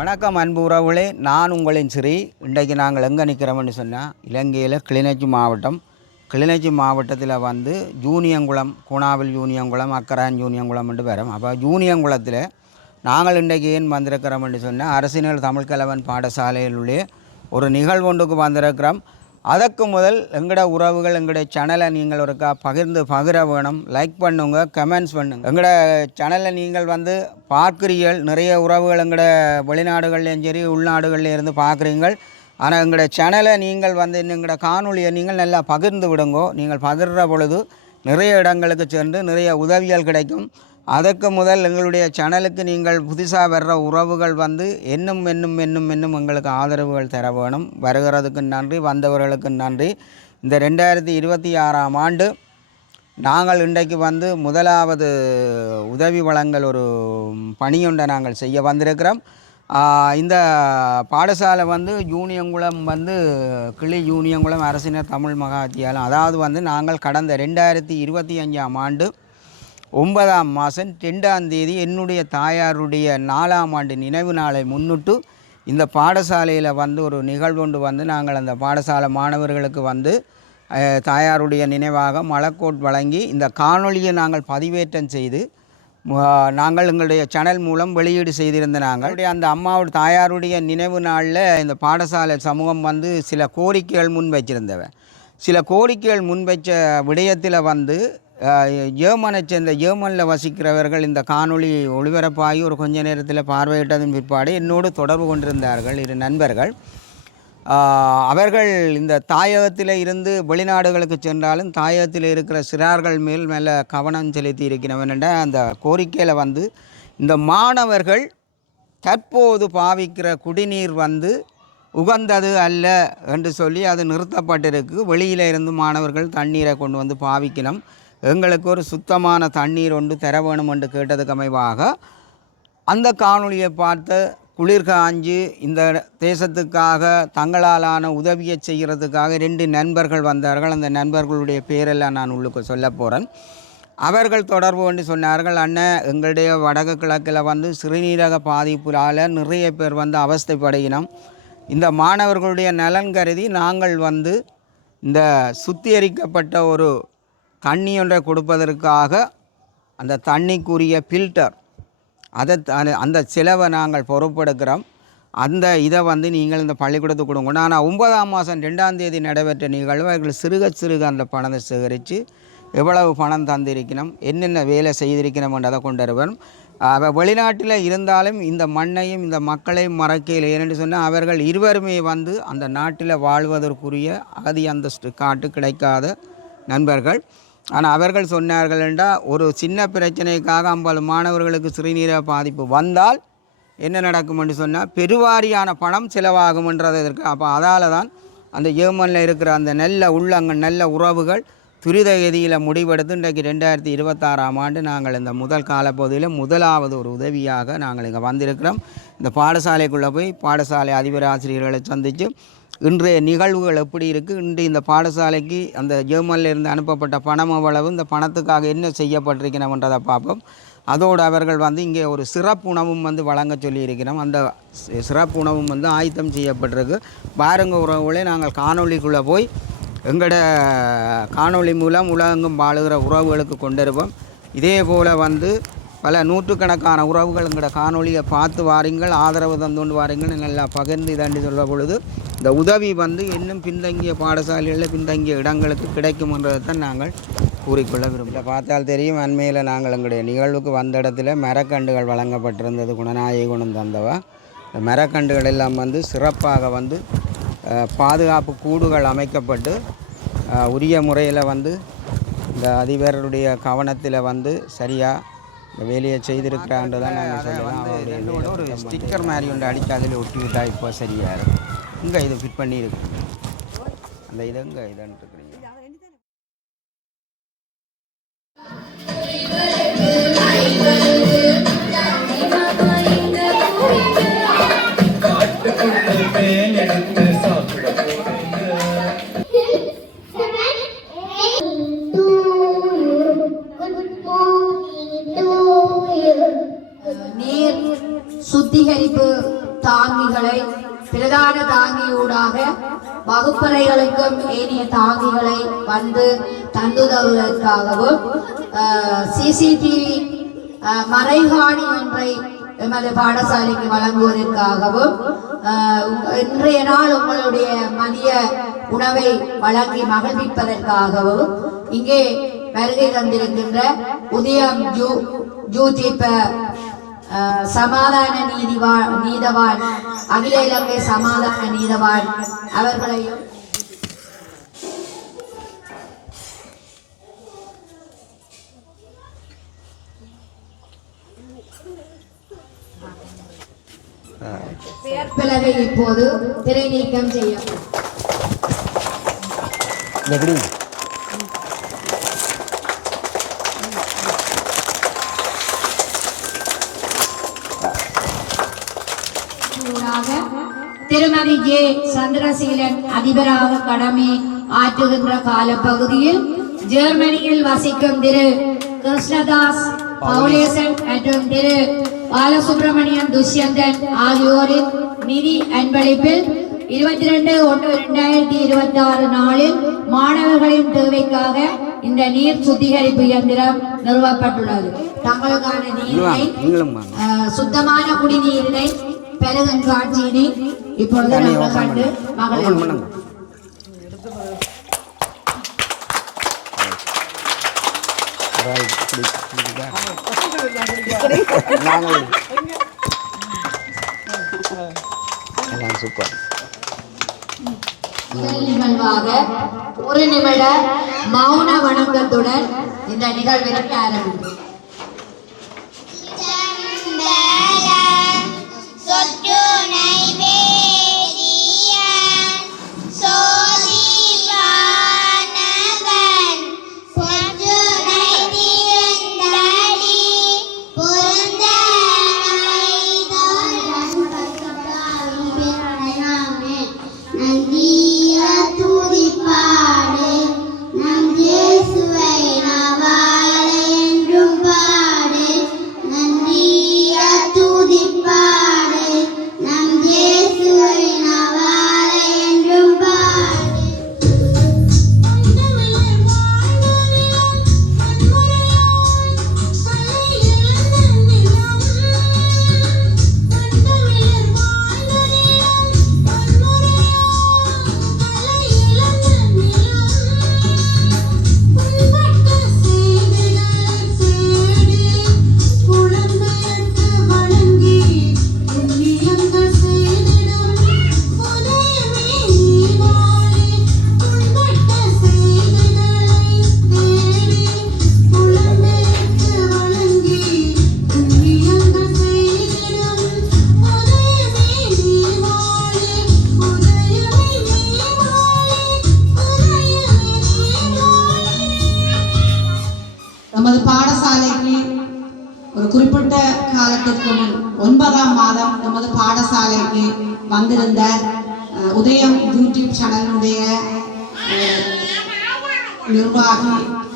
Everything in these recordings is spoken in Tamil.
வணக்கம் அன்பு உறவுகளே, நான் உங்களின் ஸ்ரீ. இன்றைக்கு நாங்கள் எங்கே நிற்கிறோம்னு சொன்னால் இலங்கையில் கிளிநொச்சி மாவட்டத்தில் வந்து ஜூனியங்குளம், கூனாவில் ஜூனியங்குளம், அக்கரான் ஜூனியங்குளம் என்று வரும். அப்போ ஜூனியங்குளத்தில் நாங்கள் இன்றைக்கு ஏன் வந்திருக்கிறோம்னு சொன்னால் அரசியல் தமிழ் கலவன் பாடசாலையிலுடைய ஒரு நிகழ்வொன்றுக்கு வந்திருக்கிறோம். அதற்கு முதல் எங்களோட உறவுகள் எங்களுடைய சேனலை நீங்கள் ஒருக்கா பகிர வேணும், லைக் பண்ணுங்க, கமெண்ட்ஸ் பண்ணுங்க. எங்களோட சேனலை நீங்கள் வந்து பார்க்குறீர்கள். நிறைய உறவுகள் எங்களோட வெளிநாடுகள்லேயும் சரி உள்நாடுகள்லேயும் இருந்து பார்க்குறீங்கள். ஆனால் எங்களோட சேனலை நீங்கள் வந்து எங்களோட காணொலியை நீங்கள் நல்லா பகிர்ந்து விடுங்கோ. நீங்கள் பகிர்ற பொழுது நிறைய இடங்களுக்கு சென்று நிறைய உதவிகள் கிடைக்கும். அதற்கு முதல் எங்களுடைய சேனலுக்கு நீங்கள் புதுசாக வர்ற உறவுகள் வந்து இன்னும் எங்களுக்கு ஆதரவுகள் தர வேணும். வருகிறதுக்கு நன்றி, வந்தவர்களுக்கு நன்றி. இந்த 2026ஆம் ஆண்டு நாங்கள் இன்றைக்கு வந்து முதலாவது உதவி வழங்கல் ஒரு பணியொன்றை நாங்கள் செய்ய வந்திருக்கிறோம். இந்த பாடசாலை வந்து யூனியங்குளம் வந்து யூனியங்குளம் அரசினர் தமிழ் மகா வித்தியாலயம். அதாவது வந்து நாங்கள் கடந்த 2025ஆம் ஆண்டு 9ஆம் மாதம் 2ஆம் தேதி என்னுடைய தாயாருடைய 4ஆம் ஆண்டு நினைவு நாளை முன்னிட்டு இந்த பாடசாலையில் வந்து ஒரு நிகழ்வுண்டு வந்து நாங்கள் அந்த பாடசாலை மாணவர்களுக்கு வந்து தாயாருடைய நினைவாக மலக்கோட் வழங்கி இந்த காணொலியை நாங்கள் பதிவேற்றம் செய்து நாங்கள் எங்களுடைய சேனல் மூலம் வெளியீடு செய்திருந்த நாங்கள் அந்த அம்மாவுடைய தாயாருடைய நினைவு நாளில் இந்த பாடசாலை சமூகம் வந்து சில கோரிக்கைகள் முன் வச்சிருந்தவ. சில கோரிக்கைகள் முன் வச்ச விடயத்தில் வந்து ஜெர்மனை சேர்ந்த ஜெர்மனில் வசிக்கிறவர்கள் இந்த காணொளி ஒளிபரப்பாகி ஒரு கொஞ்ச நேரத்தில் பார்வையிட்டதன் பிற்பாடு என்னோடு தொடர்பு கொண்டிருந்தார்கள் 2 நண்பர்கள். அவர்கள் இந்த தாயகத்தில் இருந்து வெளிநாடுகளுக்கு சென்றாலும் தாயகத்தில் இருக்கிற சிறார்கள் மேலே கவனம் செலுத்தி இருக்கிறவன் அந்த கோரிக்கையில் வந்து இந்த மாணவர்கள் தற்போது பாவிக்கிற குடிநீர் வந்து உகந்தது அல்ல என்று சொல்லி அது நிறுத்தப்பட்டிருக்கு. வெளியில் இருந்து மாணவர்கள் தண்ணீரை கொண்டு வந்து பாவிக்கணும், எங்களுக்கு ஒரு சுத்தமான தண்ணீர் ஒன்று தர வேணும் என்று கேட்டதுக்கு அமைவாக அந்த காணொலியை பார்த்து குளிர் காஞ்சு இந்த தேசத்துக்காக தங்களாலான உதவியை செய்கிறதுக்காக 2 நண்பர்கள் வந்தார்கள். அந்த நண்பர்களுடைய பேரெல்லாம் நான் உள்ளுக்கு சொல்ல போகிறேன். அவர்கள் தொடர்பு கொண்டு சொன்னார்கள், அண்ணன் எங்களுடைய வடக்கு கிழக்கில் வந்து சிறுநீரக பாதிப்புலால் நிறைய பேர் வந்து அவஸ்தைப்படையினோம். இந்த மாணவர்களுடைய நலன் கருதி நாங்கள் வந்து இந்த சுத்திகரிக்கப்பட்ட ஒரு தண்ணி ஒன்றை கொடுப்பதற்காக அந்த தண்ணிக்குரிய ஃபில்டர் அந்த செலவை நாங்கள் பொறுப்பெடுக்கிறோம். அந்த இதை வந்து நீங்கள் இந்த பள்ளிக்கூடத்துக்கு கொடுங்க. ஆனால் 9ஆம் மாதம் 2ஆம் தேதி நடைபெற்ற நிகழ்வு அவர்கள் சிறுக அந்த பணத்தை சேகரித்து எவ்வளவு பணம் தந்திருக்கணும், என்னென்ன வேலை செய்திருக்கணும் என்றதை கொண்டு வருவோம். வெளிநாட்டில் இருந்தாலும் இந்த மண்ணையும் இந்த மக்களையும் மறக்கையில் ஏனென்று சொன்னால் அவர்கள் இருவருமே வந்து அந்த நாட்டில் வாழ்வதற்குரிய அகதி அந்தஸ்து காட்டு கிடைக்காத நண்பர்கள். ஆனால் அவர்கள் சொன்னார்கள் என்றால் ஒரு சின்ன பிரச்சனைக்காக 50 மாணவர்களுக்கு சிறுநீரக பாதிப்பு வந்தால் என்ன நடக்கும் என்று சொன்னால் பெருவாரியான பணம் செலவாகும்ன்றது இதற்கு. அப்போ அதால் தான் அந்த ஜெர்மனில் இருக்கிற அந்த நல்ல உறவுகள் துரித கதியில் முடிவெடுத்து இன்றைக்கு 2026ஆம் ஆண்டு நாங்கள் இந்த முதல் காலப்பகுதியில் முதலாவது ஒரு உதவியாக நாங்கள் இங்கே வந்திருக்கிறோம். இந்த பாடசாலைக்குள்ளே போய் பாடசாலை அதிபர் ஆசிரியர்களை சந்தித்து இன்றைய நிகழ்வுகள் எப்படி இருக்குது, இன்று இந்த பாடசாலைக்கு அந்த ஜெர்மனில் இருந்து அனுப்பப்பட்ட பணம் அவ்வளவு, இந்த பணத்துக்காக என்ன செய்யப்பட்டிருக்கணும்ன்றதை பார்ப்போம். அதோடு அவர்கள் வந்து இங்கே ஒரு சிறப்பு உணவும் வந்து வழங்க சொல்லியிருக்கிறோம். அந்த சிறப்பு உணவும் வந்து ஆயத்தம் செய்யப்பட்டிருக்கு. பாருங்க உறவுகளே, நாங்கள் காணொலிக்குள்ளே போய் எங்களோட காணொளி மூலம் உலகெங்கும் வாழுகிற உறவுகளுக்கு கொண்டிருப்போம். இதே போல் வந்து பல நூற்றுக்கணக்கான உறவுகள் எங்களோட காணொலியை பார்த்து வாருங்கள், ஆதரவு தந்துண்டு வாருங்கள், நல்லா பகிர்ந்து இதாண்டி சொல்ல பொழுது இந்த உதவி வந்து இன்னும் பின்தங்கிய பாடசாலைகளில் பின்தங்கிய இடங்களுக்கு கிடைக்கும்ன்றதை தான் நாங்கள் கூறிக்கொள்ள விரும்புகிறோம். பார்த்தால் தெரியும், அண்மையில் நாங்கள் எங்களுடைய நிகழ்வுக்கு வந்த இடத்துல மரக்கண்டுகள் வழங்கப்பட்டிருந்தது. குணநாயகி குணம் தந்தவா இந்த மரக்கண்டுகள் எல்லாம் வந்து சிறப்பாக வந்து பாதுகாப்பு கூடுகள் அமைக்கப்பட்டு உரிய முறையில் வந்து இந்த அதிபருடைய கவனத்தில் வந்து சரியாக இந்த வேலையை செய்திருக்கிறான்னு தான் நாங்கள் சொல்லலாம். அவருடைய ஒரு ஸ்டிக்கர் மாதிரி ஒன்று அடித்து அதில் ஒட்டி விட்டால் இப்போ சரியாக இருக்கும். இங்கே இது ஃபிட் பண்ணியிருக்கு, அந்த இதை இங்கே இதான்னு இருக்கிறீங்க. சுத்திகரிப்பு பிரதான தாங்கியூடாக வகுப்பறைகளுக்கும் ஏனைய தாங்கிகளை வந்து தந்துதவுவதற்காகவும் சிசிடிவி மறைகாணி ஒன்றை எமது பாடசாலைக்கு வழங்குவதற்காகவும் இன்றைய நாள் உங்களுடைய மதிய உணவை வழங்கி மகிழ்விப்பதற்காகவும் இங்கே வருகை தந்திருக்கின்ற உதயம் ஜூதிப்ப சமாதான நீதவான் அகில இலங்கை சமாதான நீதவான் அவர்களையும் பெயர் பலகை இப்போது திரை நீக்கம் செய்யப்படும். திருமதி ஜே சந்திரசீலன் அதிபராக கடமை ஆற்றுகின்ற காலப்பகுதியில் ஜெர்மனியில் வசிக்கும் திரு கிருஷ்ணதாஸ் பவுலேசன் மற்றும் திரு பாலசுப்ரமணியம் துஷ்யந்தன் ஆகியோரின் நிதி அன்பளிப்பில் 22/1/2026 நாளில் மாணவர்களின் தேவைக்காக இந்த நீர் சுத்திகரிப்பு இயந்திரம் நிறுவப்பட்டுள்ளது. தங்களுக்கான நீரை சுத்தமான குடிநீரினை பெருகும் காட்சியினை இப்பொழுது நாங்கள் கண்டு மகிழ்கிறோம். நிகழ்வாக ஒரு நிமிட மௌன வணக்கத்துடன் இந்த நிகழ்வினை ஆரம்பிக்கும். நமது பாடசாலைக்கு ஒரு குறிப்பிட்ட காலத்திற்கு முன் 9ஆம் மாதம் நமது பாடசாலைக்கு வந்திருந்த உதயம் யூடியூப் சேனலுடைய நிர்வாகி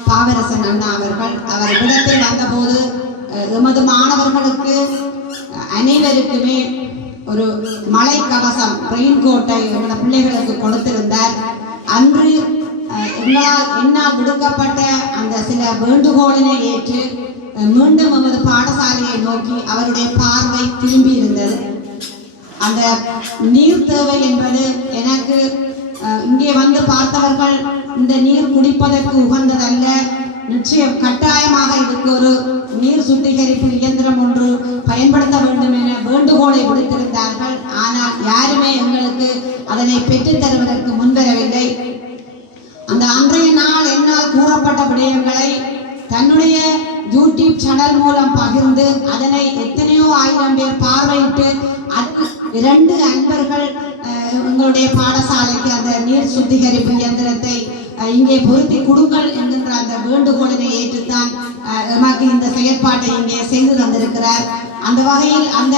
பாவரசன் அண்ணா அவர்கள் அவர் இடத்தில் வந்தபோது எமது மாணவர்களுக்கு அனைவருக்குமே ஒரு மழை கவசம் ரெயின் கோட்டை எமது பிள்ளைகளுக்கு கொடுத்திருந்தார். அன்று என்னால் விடுக்கப்பட்ட அந்த சில வேண்டுகோளினை ஏற்று மீண்டும் நமது பாடசாலையை நோக்கி அவருடைய பார்வை திரும்பி இருந்தது. அந்த நீர் தேவை என்பது எனக்கு இங்கே வந்து பார்த்தவர்கள் இந்த நீர் குடிப்பதற்கு உகந்ததல்ல, நிச்சயம் கட்டாயமாக இதுக்கு ஒரு நீர் சுத்திகரிப்பு இயந்திரம் ஒன்று பயன்படுத்த வேண்டும் என வேண்டுகோளை விடுத்திருந்தார்கள். ஆனால் யாருமே எங்களுக்கு அதனை பெற்றுத் தருவதற்கு முன்வரவில்லை. அந்த அன்றைய நாள் என்னால் கூறப்பட்ட விடயங்களை தன்னுடைய யூடியூப் சேனல் மூலம் பகிர்ந்து அதனை எத்தனையோ ஆயிரம் பேர் பார்வையிட்டு 2 அன்பர்கள் உங்களுடைய பாடசாலைக்கு அந்த நீர் சுத்திகரிப்பு இயந்திரத்தை இங்கே பொருத்தி கொடுங்கள் என்கின்ற அந்த வேண்டுகோளினை ஏற்றுத்தான் நமக்கு இந்த செயற்பாட்டை இங்கே செய்து தந்திருக்கிறார். அந்த வகையில் அந்த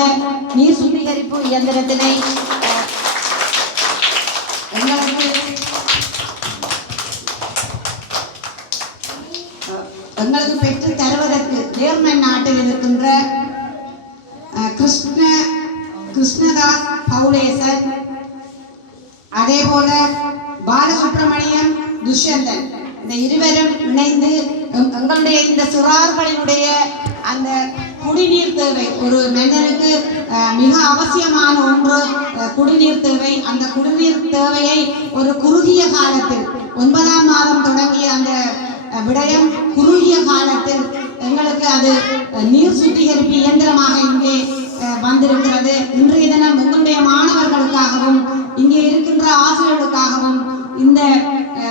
நீர் சுத்திகரிப்பு இயந்திரத்தினை எங்களுக்கு பெற்று தருவதற்கு ஜெர்மன் நாட்டில் இருக்கின்ற கிருஷ்ணதாஸ் பவுலேசன் அதே போல பாலசுப்ரமணியம், துஷ்யந்தன் இந்த இருவரும் இணைந்து எங்களுடைய இந்த சிறார்களினுடைய அந்த குடிநீர் தேவை, ஒரு மன்னருக்கு மிக அவசியமான ஒன்று குடிநீர் தேவை. அந்த குடிநீர் தேவையை ஒரு குறுகிய காலத்தில் 9ஆம் மாதம் தொடங்கிய அந்த விடயம் குறுகிய காலத்தில் எங்களுக்கு அது நீர் சுத்திகரிப்பு இயந்திரமாக இங்கே வந்திருக்கிறது. இன்றைய தினம் எங்களுடைய மாணவர்களுக்காகவும் இங்கே இருக்கின்ற ஆசிரியர்களுக்காகவும் இந்த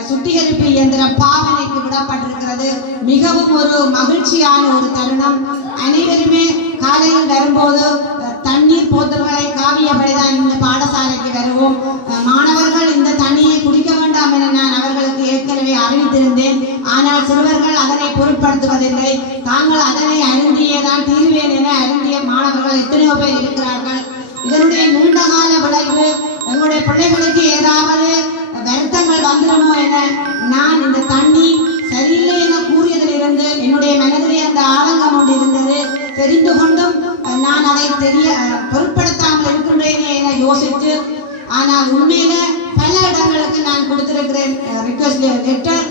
சுத்திகரிப்பு இயந்திரம் பாவனைக்கு விடப்பட்டிருக்கிறது. மிகவும் ஒரு மகிழ்ச்சியான ஒரு தருணம். அனைவருமே காலையில் வரும்போது தண்ணீர் போத்தல்களை காவியபடிதான் இந்த பாடசாலைக்கு வருவோம். மாணவர்கள் இந்த தண்ணியை குடிக்க வேண்டாம் என நான் அவர்களுக்கு ஏற்கனவே அறிவித்திருந்தேன். ஆனால் சிறுவர்கள் அதனை பொருட்படுத்துவதில்லை. தாங்கள் அதனை அருந்தியேதான் தீர்வேன் என அருந்திய மாணவர்கள் எத்தனையோ பேர் இருக்கிறார்கள். இதனுடைய நீண்டகால விளைவு எங்களுடைய பிள்ளைகளுக்கு ஏதாவது வருத்தங்கள் வந்துடுமோ என நான் இந்த தண்ணி சரியில்லை என கூறியதிலிருந்து என்னுடைய மனதிலே அந்த ஆதங்கம் ஒன்று இருந்தது. தெரிந்து கொண்டும் நான் அதை பொருட்படுத்தாமல் இருக்கின்றேனே என யோசித்து, ஆனால் உண்மையில பல இடங்களுக்கு நான் கொடுத்திருக்கிறேன் ரிக்வெஸ்ட் லெட்டர்.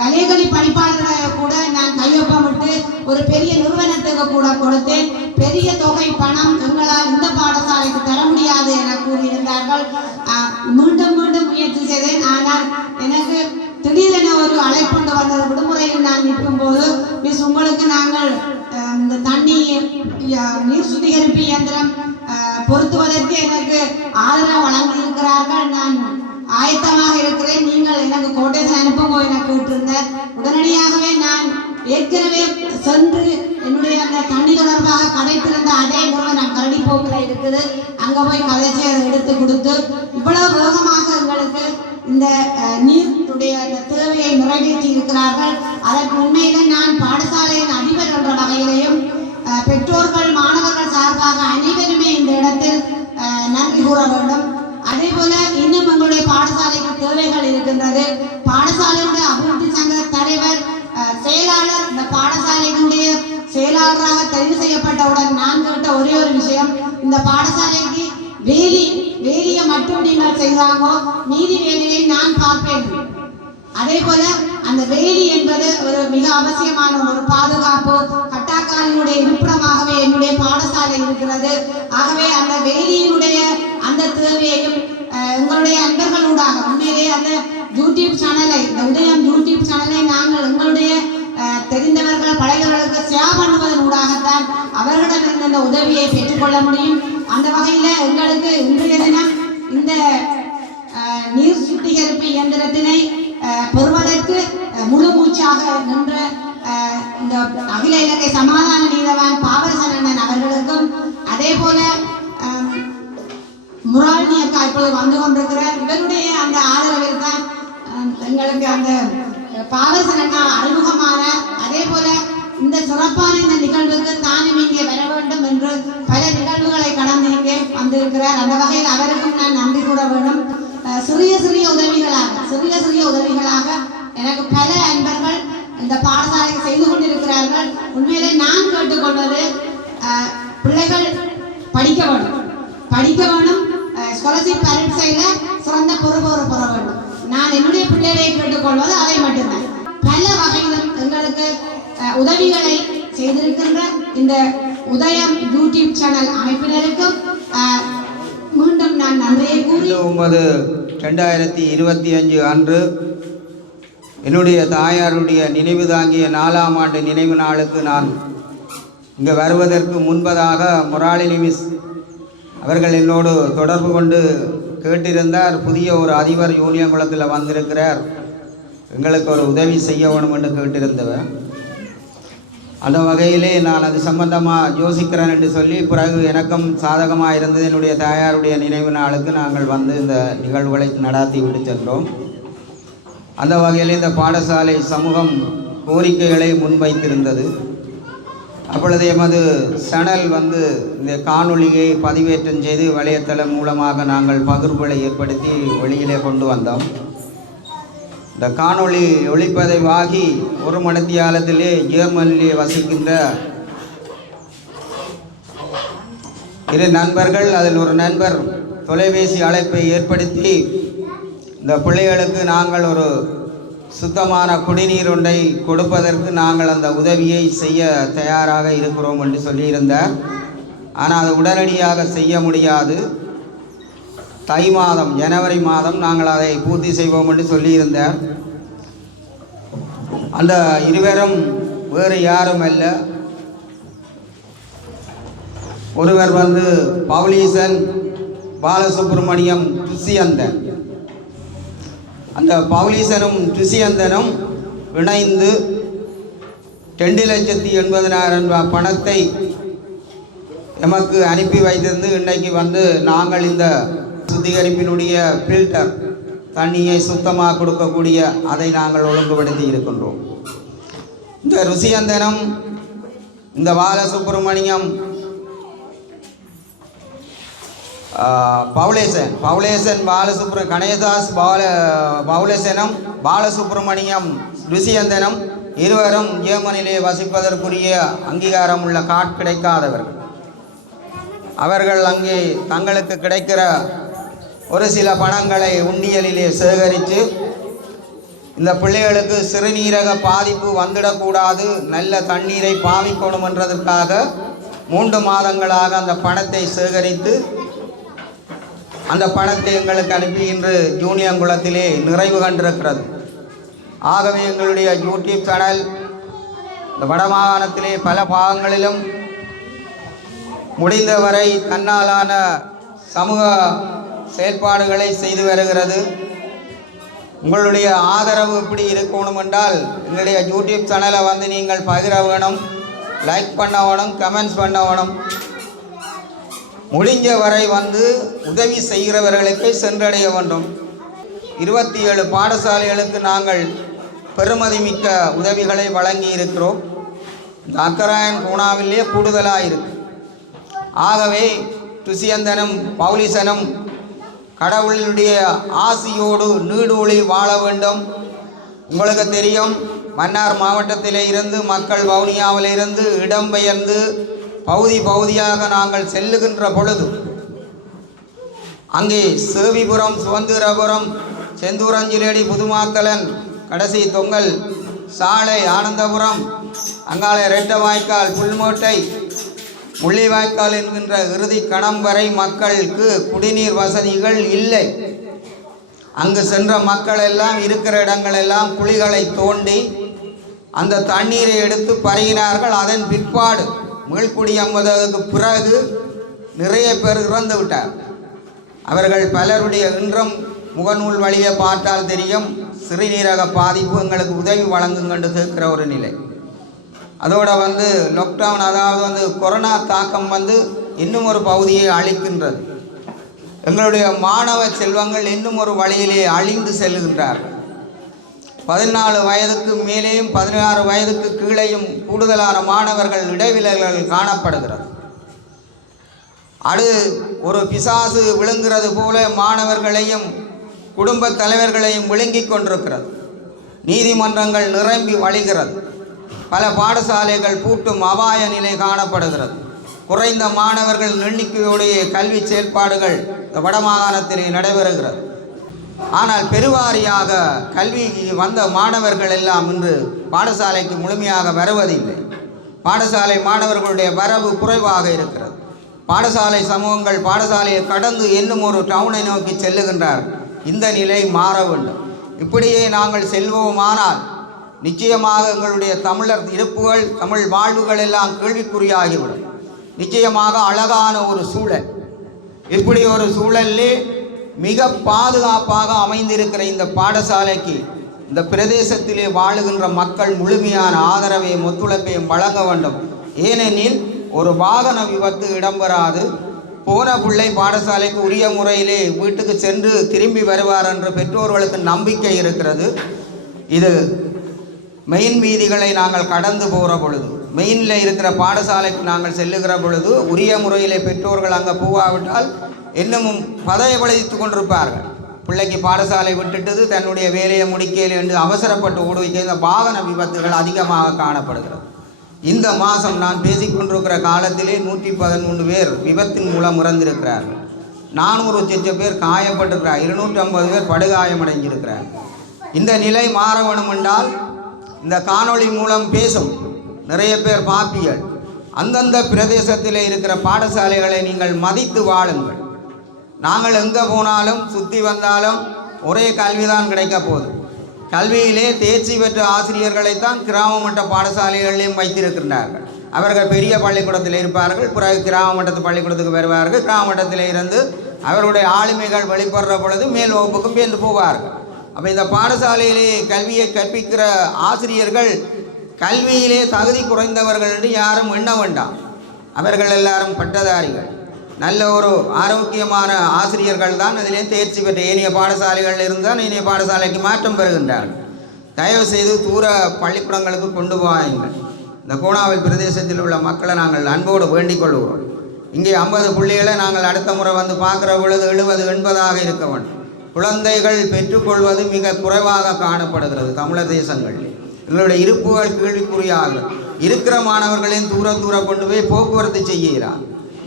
வலைகளி பணிப்பாளர்களை கூட நான் கையொப்பமிட்டு ஒரு பெரிய நிறுவனத்துக்கு கூட கொடுத்தேன். பெரிய தொகை பணம் எங்களால் இந்த பாடசாலைக்கு தர முடியாது என கூறியிருந்தார்கள். மீண்டும் மீண்டும் முயற்சி செய்தேன். ஆனால் எனக்கு திடீரென ஒரு அழைப்புண்டு வந்தது. விடுமுறையில் நான் நிற்கும் போது, மிஸ் உங்களுக்கு நாங்கள் இந்த தண்ணி நீர் சுத்திகரிப்பு இயந்திரம் பொருத்துவதற்கு எனக்கு ஆதரவு வழங்கி இருக்கிறார்கள், நான் ஆயத்தமாக இருக்கிறேன், நீங்கள் எனக்கு கோட்டேஷன் அனுப்புங்க என கேட்டிருந்தேன். உடனடியாகவே நான் ஏற்கனவே சென்று என்னுடைய அந்த தண்ணி தொடர்பாக கதைத்திருந்த அதே நிறுவனம் கரடி போக்கில் இருக்குது, அங்கே போய் கதைச்சி அதை எடுத்து கொடுத்து இவ்வளவு வேகமாக எங்களுக்கு இந்த நீருடைய அந்த தேவையை நிறைவேற்றி இருக்கிறார்கள். அதற்கு உண்மையில நான் பாடசாலையின் அதிபர் என்ற வகையிலையும் பெற்றோர்கள் மாணவர்கள் சார்பாக அனைவருமே இந்த இடத்தில் நன்றி கூற வேண்டும். அதே போல இன்னும் எங்களுடைய பாடசாலைக்கு தேவைகள் இருக்கின்றது. பாடசாலையுடைய அபிவிருத்தி சங்க தலைவர், செயலாளர், இந்த பாடசாலையினுடைய செயலாளராக தெரிவு செய்யப்பட்டவுடன் நான் கேட்ட ஒரே ஒரு விஷயம், இந்த பாடசாலைக்கு வேலியை மட்டும் நீங்கள் செய்வாங்கோ, மீதி வேலையை நான் பார்ப்பேன். அதே போல அந்த வேலி என்பது ஒரு மிக அவசியமான ஒரு பாதுகாப்பு. கட்டாக்காலினுடைய இருப்பிடமாகவே என்னுடைய பாடசாலை இருக்கிறது. ஆகவே அந்த வேலியினுடைய அந்த தேவையையும் எங்களுடைய அன்பர்களூடாக உண்மையிலே அந்த யூடியூப் சேனலை, இந்த உதயம் யூடியூப் சேனலை நாங்கள் எங்களுடைய தெரிந்தவர்கள் பழையவர்களுக்கு ஷேர் பண்ணுவதன் ஊடாகத்தான் அவர்களிடம் இந்த உதவியை பெற்றுக்கொள்ள முடியும். அந்த வகையில் எங்களுக்கு இன்றைய தினம் இந்த நீர் சுத்திகரிப்பு இயந்திரத்தினை பெறுவதற்கு முழு மூச்சாக நின்ற இந்த அகில இலங்கை சமாதான நீதவான் பாவரசன் அவர்களுக்கும், அதே போல முராலினி அக்கா இப்பொழுது வந்து கொண்டிருக்கிறார், இவருடைய அந்த ஆதரவில் தான் எங்களுக்கு அந்த பாவரசன் அண்ணா அறிமுகமான, அதே போல இந்த சிறப்பான இந்த நிகழ்வுக்கு தானும் இங்கே வர வேண்டும் என்று பல நிகழ்வுகளை கடந்து இங்கே வந்திருக்கிறார். அந்த வகையில் அவருக்கும் நான் நன்றி கூற வேண்டும். சிறிய சிறிய உதவிகளாக எனக்கு பல அன்பர்கள் இந்த பாடசாலையை செய்து கொண்டிருக்கிறார்கள். உண்மையிலே நான் கேட்டுக்கொள்வது, பிள்ளைகள் படிக்க வேணும், ஸ்காலர்ஷிப் பரீட்சையில் சிறந்த பொறுப்போறு பெற வேண்டும். நான் என்னுடைய பிள்ளைகளை கேட்டுக்கொள்வது அதை மட்டும்தான். பல வகையிலும் எங்களுக்கு உதவிகளை செய்திருக்கின்ற இந்த உதயம் யூடியூப் சேனல் அமைப்பினருக்கும் மீண்டும் நான் நன்றியை கூறி 9/2025 அன்று என்னுடைய தாயாருடைய நினைவு தாங்கிய 4ஆம் ஆண்டு நினைவு நாளுக்கு நான் இங்கே வருவதற்கு முன்பதாக முராலினி மிஸ் அவர்கள் என்னோடு தொடர்பு கொண்டு கேட்டிருந்தார். புதிய ஒரு அதிபர் யூனியங்குளத்தில் வந்திருக்கிறார், எங்களுக்கு ஒரு உதவி செய்ய வேணும் என்று கேட்டிருந்தவர். அந்த வகையிலே நான் அது சம்பந்தமாக யோசிக்கிறேன் என்று சொல்லி பிறகு எனக்கும் சாதகமாக இருந்தது. என்னுடைய தாயாருடைய நினைவு நாளுக்கு நாங்கள் வந்து இந்த நிகழ்வுகளை நடாத்தி விட்டு சென்றோம். அந்த வகையில் இந்த பாடசாலை சமூகம் கோரிக்கைகளை முன்வைத்திருந்தது. அப்பொழுது எமது சேனல் வந்து இந்த காணொளியை பதிவேற்றம் செய்து வலைத்தளம் மூலமாக நாங்கள் பகிர்வுகளை ஏற்படுத்தி வெளியிலே கொண்டு வந்தோம். இந்த காணொளி ஒளிப்பதிவாகி ஒரு மணித்தியாலத்திலே ஜெர்மனிலே வசிக்கின்ற 2 நண்பர்கள், அதில் ஒரு நண்பர் தொலைபேசி அழைப்பை ஏற்படுத்தி இந்த பிள்ளைகளுக்கு நாங்கள் ஒரு சுத்தமான குடிநீர் ஒன்றை கொடுப்பதற்கு நாங்கள் அந்த உதவியை செய்ய தயாராக இருக்கிறோம் என்று சொல்லியிருந்தார். ஆனால் அது உடனடியாக செய்ய முடியாது. தை மாதம் ஜனவரி மாதம் நாங்கள் அதை பூர்த்தி செய்வோம் என்று சொல்லியிருந்தார். அந்த இருவரும் வேறு யாரும் அல்ல. ஒருவர் பவுலீசன் பாலசுப்ரமணியம் துசியந்தன். அந்த பவுலீசனும் துசியந்தனும் இணைந்து 2,80,000 பணத்தை எமக்கு அனுப்பி வைத்திருந்து இன்றைக்கு நாங்கள் இந்த சுத்திகரிப்பினுடைய ஃபில்டர் தண்ணியை சுத்தமாக கொடுக்கக்கூடிய அதை நாங்கள் ஒழுங்குபடுத்தி இருக்கின்றோம். இந்த ருசியந்தனம் இந்த பாலசுப்ரமணியம் பவுலேசன் கணேதாஸ் பவுலேசனும் பாலசுப்ரமணியம் ருசியந்தனம் இருவரும் ஜெர்மனிலே வசிப்பதற்குரிய அங்கீகாரம் உள்ள கார்டு கிடைக்காதவர்கள். அவர்கள் அங்கே தங்களுக்கு கிடைக்கிற ஒரு சில பணங்களை உண்டியலிலே சேகரித்து இந்த பிள்ளைகளுக்கு சிறுநீரக பாதிப்பு வந்துடக்கூடாது, நல்ல தண்ணீரை பாவிக்கணும் என்றதற்காக 3 மாதங்களாக அந்த பணத்தை சேகரித்து அந்த பணத்தை எங்களுக்கு அனுப்பி இன்று ஜூனியங்குளத்திலே நிறைவு கண்டிருக்கிறது. ஆகவே எங்களுடைய யூடியூப் சேனல் இந்த வடமாகாணத்திலே பல பாகங்களிலும் முடிந்தவரை தன்னாலான சமூக செயல்பாடுகளை செய்து வருகிறது. உங்களுடைய ஆதரவு எப்படி இருக்கணும் என்றால் எங்களுடைய யூடியூப் சேனலை நீங்கள் பகிர வேணும், லைக் பண்ண வேணும், கமெண்ட்ஸ் பண்ண வேணும். முடிஞ்ச வரை உதவி செய்கிறவர்களுக்கு சென்றடைய வேண்டும். 27 பாடசாலைகளுக்கு நாங்கள் பெருமதிமிக்க உதவிகளை வழங்கி இருக்கிறோம். இந்த அக்கராயன் பூனாவிலே கூடுதலாக இருக்கு. ஆகவே துசியந்தனும் பவுலிசனும் கடவுளுடைய ஆசியோடு நீடூழி வாழ வேண்டும். உங்களுக்கு தெரியும், மன்னார் மாவட்டத்திலே இருந்து மக்கள் வவுனியாவிலிருந்து இடம்பெயர்ந்து பகுதியாக நாங்கள் செல்லுகின்ற பொழுது அங்கே சேவிபுரம், சுதந்திரபுரம், செந்தூரஞ்சிலேடி, புதுமாக்கலன், கடைசி தொங்கல் சாலை, ஆனந்தபுரம், அங்காள ரெட்டவாய்க்கால், புல்மோட்டை, முள்ளிவாய்க்கால் என்கின்ற இறுதி கணம் வரை மக்களுக்கு குடிநீர் வசதிகள் இல்லை. அங்கு சென்ற மக்கள் எல்லாம் இருக்கிற இடங்களெல்லாம் குழிகளை தோண்டி அந்த தண்ணீரை எடுத்து பருகினார்கள். அதன் பிற்பாடு மீள்குடியம்பதற்கு பிறகு நிறைய பேர் இறந்து விட்டார். அவர்கள் பலருடைய இன்றும் முகநூல் வழியை பார்த்தால் தெரியும், சிறுநீரக பாதிப்பு எங்களுக்கு உதவி வழங்குங்கன்னு கேட்குற ஒரு நிலை. அதோட லாக்டவுன், அதாவது கொரோனா தாக்கம் இன்னும் ஒரு பகுதியை அழிக்கின்றது. எங்களுடைய மாணவ செல்வங்கள் இன்னும் ஒரு வழியிலே அழிந்து செல்கின்றார்கள். 14 வயதுக்கு மேலேயும் 16 வயதுக்கு கீழேயும் கூடுதலான மாணவர்கள் இடைவிலகல் காணப்படுகிறது. அது ஒரு பிசாசு விழுங்கிறது போல மாணவர்களையும் குடும்ப தலைவர்களையும் விழுங்கிக் கொண்டிருக்கிறது. நீதிமன்றங்கள் நிரம்பி வழிகிறது. பல பாடசாலைகள் பூட்டும் அபாய நிலை காணப்படுகிறது. குறைந்த மாணவர்கள் எண்ணிக்கையுடைய கல்வி செயற்பாடுகள் வடமாகாணத்திலே நடைபெறுகிறது. ஆனால் பெருவாரியாக கல்வி வந்த மாணவர்கள் எல்லாம் இன்று பாடசாலைக்கு முழுமையாக வருவதில்லை. பாடசாலை மாணவர்களுடைய வரவு குறைவாக இருக்கிறது. பாடசாலை சமூகங்கள் பாடசாலையை கடந்து இன்னும் ஒரு டவுனை நோக்கி செல்லுகின்றார். இந்த நிலை மாற வேண்டும். இப்படியே நாங்கள் செல்வோமானால் நிச்சயமாக எங்களுடைய தமிழர் இருப்புகள், தமிழ் வாழ்வுகள் எல்லாம் கேள்விக்குறியாகிவிடும். நிச்சயமாக அழகான ஒரு சூழல், இப்படி ஒரு சூழலிலே மிக பாதுகாப்பாக அமைந்திருக்கிற இந்த பாடசாலைக்கு இந்த பிரதேசத்திலே வாழுகின்ற மக்கள் முழுமையான ஆதரவையும் ஒத்துழைப்பையும் வழங்க வேண்டும். ஏனெனில் ஒரு வாகன விபத்து இடம்பெறாது. போன பிள்ளை பாடசாலைக்கு உரிய முறையிலே வீட்டுக்கு சென்று திரும்பி வருவார் என்ற பெற்றோர்களுக்கு நம்பிக்கை இருக்கிறது. இது மெயின் வீதிகளை நாங்கள் கடந்து போகிற பொழுது, மெயினில் இருக்கிற பாடசாலைக்கு நாங்கள் செல்லுகிற பொழுது உரிய முறையிலே பெற்றோர்கள் அங்கே போகாவிட்டால் இன்னமும் பதவிப்படுத்தி கொண்டிருப்பார்கள். பிள்ளைக்கு பாடசாலை விட்டுட்டது, தன்னுடைய வேலையை முடிக்கல என்று அவசரப்பட்டு ஓடுவிக்க இந்த வாகன விபத்துகள் அதிகமாக காணப்படுகிறது. இந்த மாதம் நான் பேசிக்கொண்டிருக்கிற காலத்திலே 113 பேர் விபத்தின் மூலம் இறந்திருக்கிறார்கள். 400 சொச்சம் பேர் காயப்பட்டிருக்கிறார், 250 பேர் படுகாயமடைஞ்சிருக்கிறார். இந்த நிலை மாற வேணும் என்றால் இந்த காணொளி மூலம் பேசும் நிறைய பேர் பாப்பியல், அந்தந்த பிரதேசத்தில் இருக்கிற பாடசாலைகளை நீங்கள் மதித்து வாழுங்கள். நாங்கள் எங்கே போனாலும் சுற்றி வந்தாலும் ஒரே கல்விதான் கிடைக்க போகுது. கல்வியிலே தேர்ச்சி பெற்ற ஆசிரியர்களைத்தான் கிராம மட்ட பாடசாலைகளிலும் வைத்திருக்கின்றார்கள். அவர்கள் பெரிய பள்ளிக்கூடத்தில் இருப்பார்கள், பிறகு கிராம மட்டத்து பள்ளிக்கூடத்துக்கு வருவார்கள். கிராம மட்டத்தில் இருந்து அவர்களுடைய ஆளுமைகள் வெளிப்படுற பொழுது மேல் வகுப்புக்கும் பேர்ந்து போவார்கள். அப்போ இந்த பாடசாலையிலே கல்வியை கற்பிக்கிற ஆசிரியர்கள் கல்வியிலே தகுதி குறைந்தவர்கள் என்று யாரும் எண்ண வேண்டாம். அவர்கள் எல்லாரும் பட்டதாரிகள், நல்ல ஒரு ஆரோக்கியமான ஆசிரியர்கள் தான் அதிலே தேர்ச்சி பெற்ற ஏனைய பாடசாலைகள் இருந்தால் ஏனைய பாடசாலைக்கு மாற்றம் பெறுகின்றார்கள். தயவு செய்து தூர பள்ளிக்கூடங்களுக்கு கொண்டு போவாங்க. இந்த கோணாவில் பிரதேசத்தில் உள்ள மக்களை நாங்கள் அன்போடு வேண்டிக் கொள்கிறோம். இங்கே 50 பிள்ளைகளை நாங்கள் அடுத்த முறை வந்து பார்க்குற பொழுது 70, 80 இருக்க வேண்டும். குழந்தைகள் பெற்றுக்கொள்வது மிக குறைவாக காணப்படுகிறது தமிழர் தேசங்களில். எங்களுடைய இருப்புகள் கேள்விக்குறியாக இருக்கிற மாணவர்களையும் தூர கொண்டு போய் போக்குவரத்து செய்கிறார்.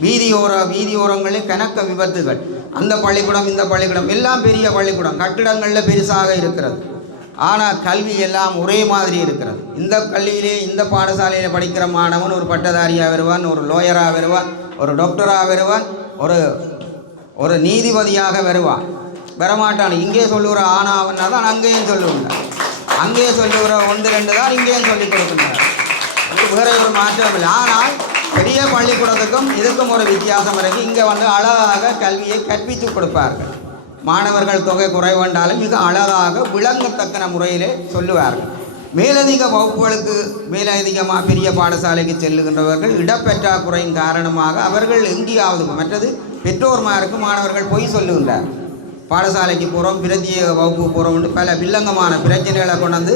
வீதியோரங்களில் கணக்க விபத்துகள். அந்த பள்ளிக்கூடம் இந்த பள்ளிக்கூடம் எல்லாம் பெரிய பள்ளிக்கூடம், கட்டிடங்களில் பெருசாக இருக்கிறது. ஆனால் கல்வி எல்லாம் ஒரே மாதிரி இருக்கிறது. இந்த கல்வியிலே இந்த பாடசாலையில் படிக்கிற மாணவன் ஒரு பட்டதாரியாக வருவான், ஒரு லோயராக வருவான், ஒரு டாக்டராக வருவான், ஒரு நீதிபதியாக வருவான். வரமாட்டான். இங்கே சொல்லுகிற ஆனாவன்னா தான் அங்கேயும் சொல்லுவாங்க, அங்கே சொல்லுகிற 1, 2 தான் இங்கேயும் சொல்லிக் கொடுக்கின்றார். வேறு ஒரு மாற்றம் இல்லை. ஆனால் பெரிய பள்ளிக்கூடத்துக்கும் இதுக்கும் ஒரு வித்தியாசம் இருக்குது. இங்கே வந்து அழகாக கல்வியை கற்பித்து கொடுப்பார்கள். மாணவர்கள் தொகை குறைவென்றாலும் மிக அழகாக விளங்கத்தக்க முறையிலே சொல்லுவார்கள். மேலதிக வகுப்புகளுக்கு மேலதிகமாக பெரிய பாடசாலைக்கு செல்லுகின்றவர்கள் இடப்பற்றாக்குறையின் காரணமாக அவர்கள் எங்கேயாவது, மற்றது பெற்றோர்மாருக்கு மாணவர்கள் பொய் சொல்லுகின்றார். பாடசாலைக்கு போகிறோம், பிரத்யேக வகுப்பு போகிறோம்னு பல வில்லங்கமான பிரச்சனைகளை கொண்டாந்து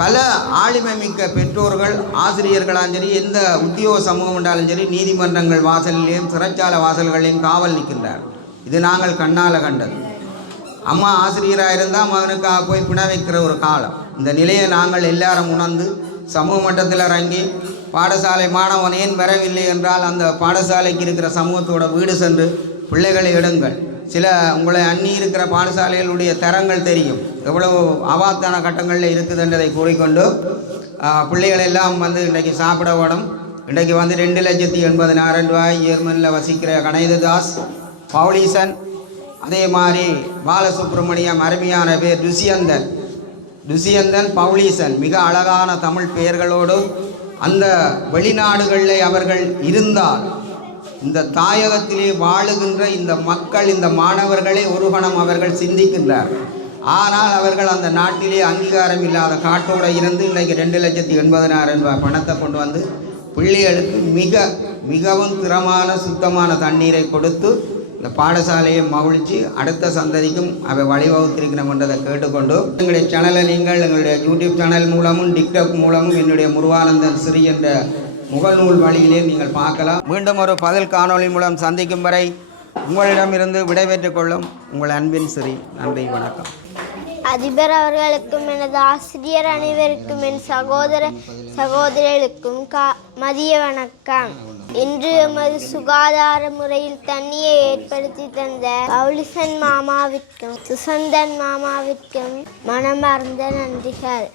பல ஆளுமை மிக்க பெற்றோர்கள் ஆசிரியர்களாலும் சரி, எந்த உத்தியோக சமூகம் என்றாலும் சரி, நீதிமன்றங்கள் வாசலிலேயும் சிறைச்சாலை வாசல்களையும் காவல் நிற்கின்றார். இது நாங்கள் கண்ணால் கண்டது. அம்மா ஆசிரியராக இருந்தால் மகனுக்காக போய் பிணை வைக்கிற ஒரு காலம். இந்த நிலையை நாங்கள் எல்லாரும் உணர்ந்து சமூக மட்டத்தில் இறங்கி பாடசாலை மாணவன் ஏன் வரவில்லை என்றால் அந்த பாடசாலைக்கு இருக்கிற சமூகத்தோட வீடு சென்று பிள்ளைகளை எடுங்கள். சில உங்களை அண்ணி இருக்கிற பாடசாலைகளுடைய தரங்கள் தெரியும், எவ்வளவு ஆபத்தான கட்டங்களில் இருக்குதுன்றதை கூறிக்கொண்டு பிள்ளைகள் எல்லாம் வந்து இன்றைக்கு சாப்பிட வேணும். இன்றைக்கு வந்து 2,80,000 ரூபாய் ஜெர்மனில் வசிக்கிற கணேததாஸ், பவுலீசன், அதே மாதிரி பாலசுப்ரமணியம், அருமையான பேர் துசியந்தன், பவுலீசன், மிக அழகான தமிழ் பெயர்களோடு அந்த வெளிநாடுகளில் அவர்கள் இருந்தால் இந்த தாயகத்திலே வாழுகின்ற இந்த மக்கள், இந்த மாணவர்களை ஒரு கணம் அவர்கள் சிந்திக்கின்றார்கள். ஆனால் அவர்கள் அந்த நாட்டிலே அங்கீகாரம் இல்லாத காட்டோடு இருந்து இன்றைக்கு 2,80,000 ரூபாய் பணத்தை கொண்டு வந்து பிள்ளைகளுக்கு மிகவும் திறமான சுத்தமான தண்ணீரை கொடுத்து இந்த பாடசாலையை மகிழ்ச்சி அடுத்த சந்ததிக்கும் அவை வழிவகுத்திருக்கணும் என்றதை கேட்டுக்கொண்டு எங்களுடைய சேனலை நீங்கள் எங்களுடைய யூடியூப் சேனல் மூலமும் டிக்டாக் மூலமும் என்னுடைய முருகானந்தன் ஸ்ரீ என்ற முகநூல் வழியிலே நீங்கள் பார்க்கலாம். மீண்டும் ஒரு பதில் காணொளி மூலம் சந்திக்கும் வரை உங்களிடமிருந்து விடைபெற்றுக் கொள்ளும் உங்கள் அன்பின் ஸ்ரீ. நன்றி, வணக்கம். அதிபர் அவர்களுக்கும் எனது ஆசிரியர் அனைவருக்கும் என் சகோதரர்களுக்கும் மதிய வணக்கம். இன்று எமது சுகாதார முறையில் தண்ணியை ஏற்படுத்தி தந்த பவுலிசன் மாமாவிற்கும் சுசந்தன் மாமாவிற்கும் மனமார்ந்த நன்றிகள்.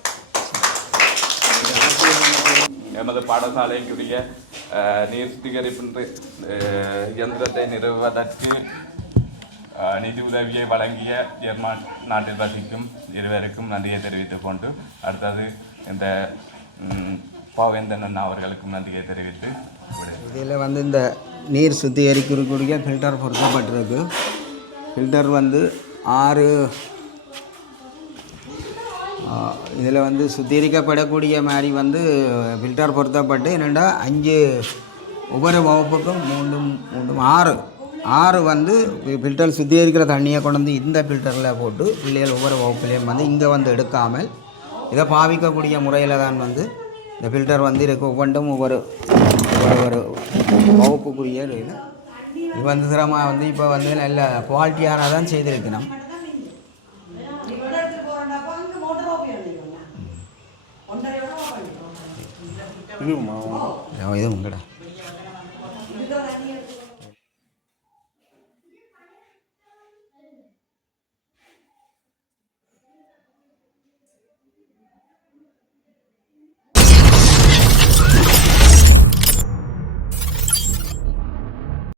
எமது பாடசாலைக்குரிய நீர் சுத்திகரிப்பு இயந்திரத்தை நிறுவுவதற்கு நிதி உதவியை வழங்கிய ஜெர்மன் நாட்டில் வசிக்கும் இருவருக்கும் நன்றியை தெரிவித்துக் கொண்டு அடுத்தது இந்த பாவேந்தன் அவர்களுக்கும் நன்றியை தெரிவித்து இதில் வந்து இந்த நீர் சுத்திகரிக்கக்கூடிய ஃபில்டர் பொருத்தப்பட்டிருக்கு. ஃபில்டர் வந்து 6 இதில் வந்து சுத்திகரிக்கப்படக்கூடிய மாதிரி வந்து ஃபில்டர் பொருத்தப்பட்டு என்னென்னா 5 ஒவ்வொரு வகுப்புக்கும் 6 வந்து ஃபில்டர் சுத்திகரிக்கிற தண்ணியை கொண்டு வந்து இந்த ஃபில்டரில் போட்டு பிள்ளைகள் ஒவ்வொரு வகுப்புலேயும் வந்து இங்கே வந்து எடுக்காமல் இதை பாவிக்கக்கூடிய முறையில் தான் வந்து இந்த ஃபில்டர் வந்து இருக்குது. ஒவ்வொன்றும் ஒவ்வொரு வகுப்புக்குரிய இது வந்து சிரமமாக வந்து இப்போ வந்து நல்ல குவாலிட்டியான தான் செய்திருக்கணும். இது உங்கடா